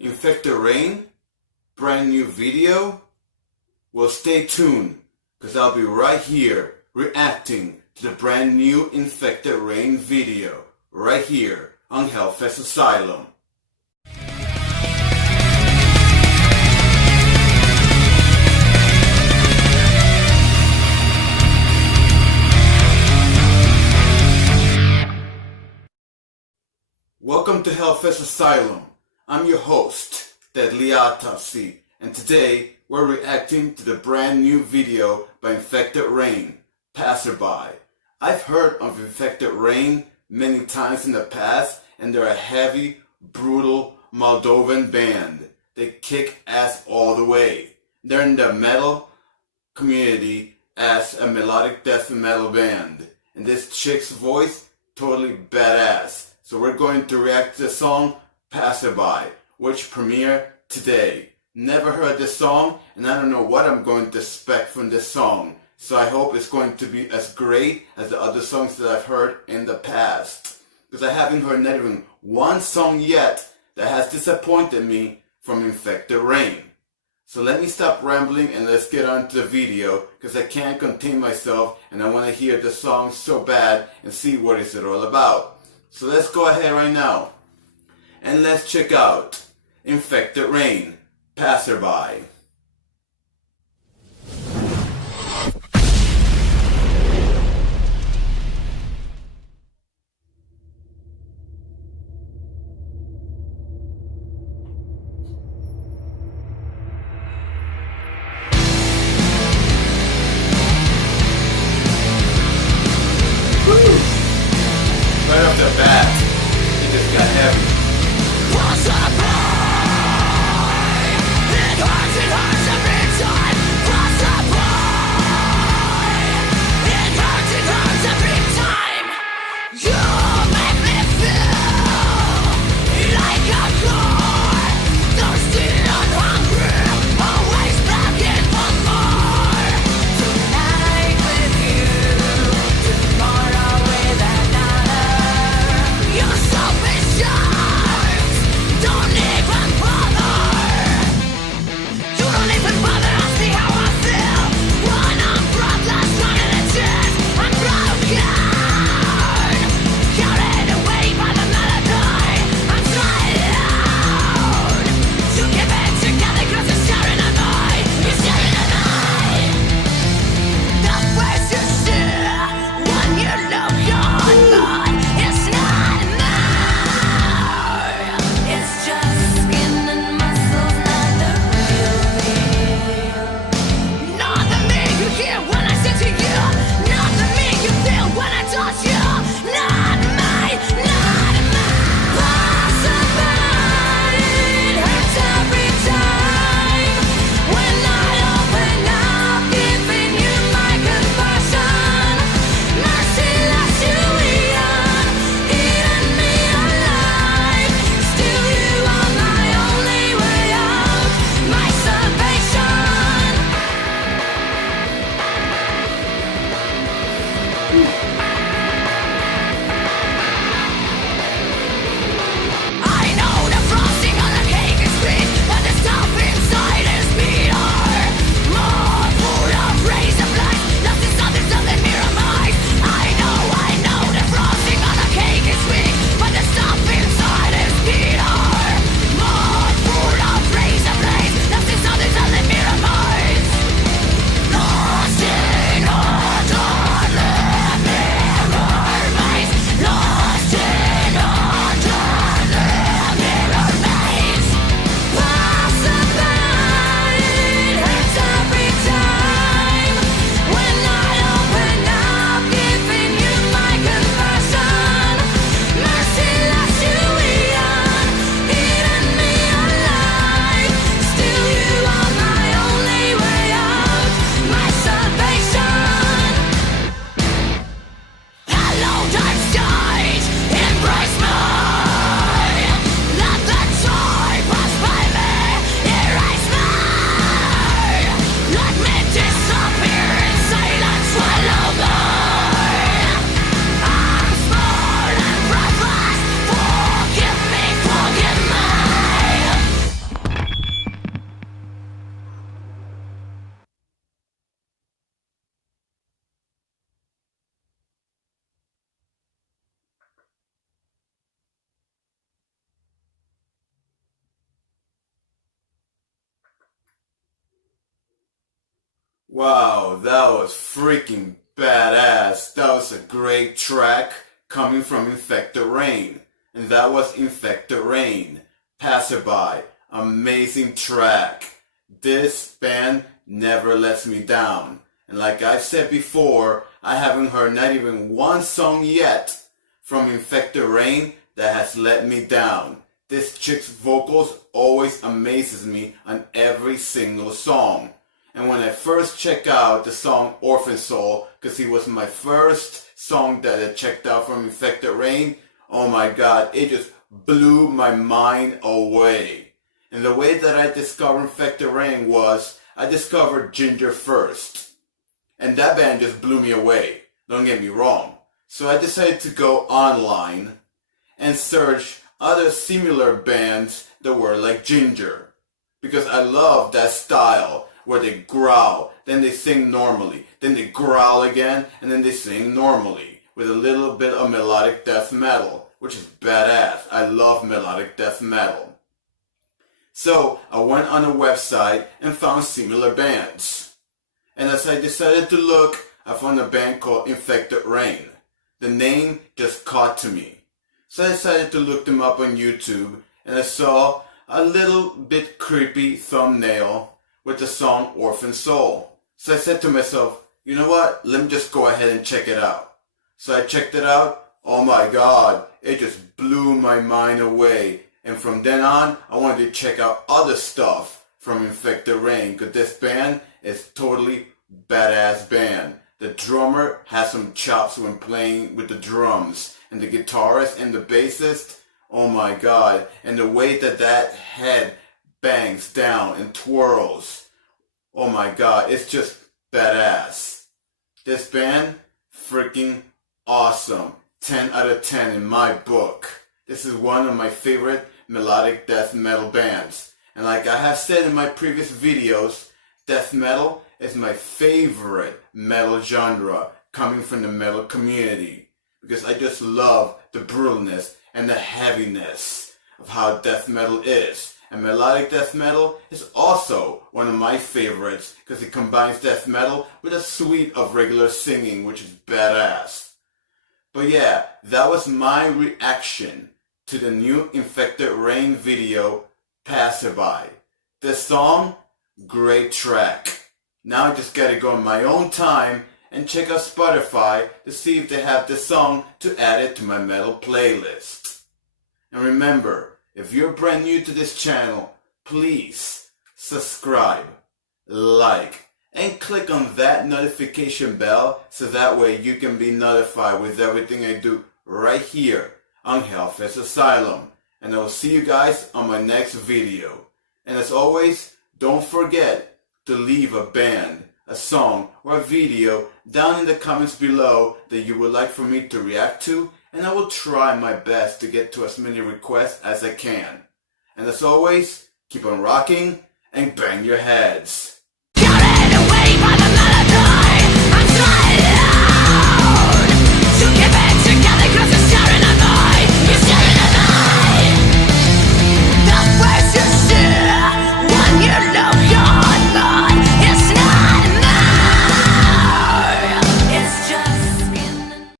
Infected Rain? Brand new video? Well, stay tuned, because I'll be right here reacting to the brand new Infected Rain video, right here on Hellfest Asylum. Welcome to Hellfest Asylum. I'm your host, Deadly Autopsy, and today we're reacting to the brand new video by Infected Rain, Passerby. I've heard of Infected Rain many times in the past, and they're a heavy, brutal Moldovan band. They kick ass all the way. They're in the metal community as a melodic death metal band, and this chick's voice, totally badass. So we're going to react to the song Passerby, which premiered today. Never heard this song, and I don't know what I'm going to expect from this song. So I hope it's going to be as great as the other songs that I've heard in the past. Because I haven't heard not even one song yet that has disappointed me from Infected Rain. So let me stop rambling and let's get on to the video, because I can't contain myself and I want to hear the song so bad and see what is it all about. So let's go ahead right now and let's check out Infected Rain, Passerby. Right off the bat, it just got heavy. What's the point? It was Wow, that was freaking badass. That was a great track coming from Infected Rain. And that was Infected Rain, Passerby. Amazing track. This band never lets me down. And like I've said before, I haven't heard not even one song yet from Infected Rain that has let me down. This chick's vocals always amazes me on every single song. And when I first checked out the song Orphan Soul, because it was my first song that I checked out from Infected Rain, oh my god, it just blew my mind away. And the way that I discovered Infected Rain was, I discovered Ginger first. And that band just blew me away, don't get me wrong. So I decided to go online and search other similar bands that were like Ginger. Because I love that style where they growl, then they sing normally, then they growl again, and then they sing normally with a little bit of melodic death metal, which is badass. I love melodic death metal. So I went on a website and found similar bands. And as I decided to look, I found a band called Infected Rain. The name just caught to me. So I decided to look them up on YouTube, and I saw a little bit creepy thumbnail with the song Orphan Soul. So I said to myself, you know what, let me just go ahead and check it out. So I checked it out. Oh my god, it just blew my mind away. And from then on, I wanted to check out other stuff from Infected Rain, because this band is totally badass band. The drummer has some chops when playing with the drums, and the guitarist and the bassist, oh my god, and the way that that head bangs down and twirls, oh my god, it's just badass. This band, freaking awesome. 10 out of 10 in my book. This is one of my favorite melodic death metal bands. And like I have said in my previous videos, death metal is my favorite metal genre coming from the metal community. Because I just love the brutalness and the heaviness of how death metal is. And melodic death metal is also one of my favorites because it combines death metal with a suite of regular singing, which is badass. But yeah, that was my reaction to the new Infected Rain video, Passerby. The song, great track. Now I just gotta go on my own time and check out Spotify to see if they have the song to add it to my metal playlist. And remember, if you're brand new to this channel, please subscribe, like, and click on that notification bell so that way you can be notified with everything I do right here on Hellfest Asylum. And I will see you guys on my next video. And as always, don't forget to leave a band, a song, or a video down in the comments below that you would like for me to react to, and I will try my best to get to as many requests as I can. And as always, keep on rocking and bang your heads.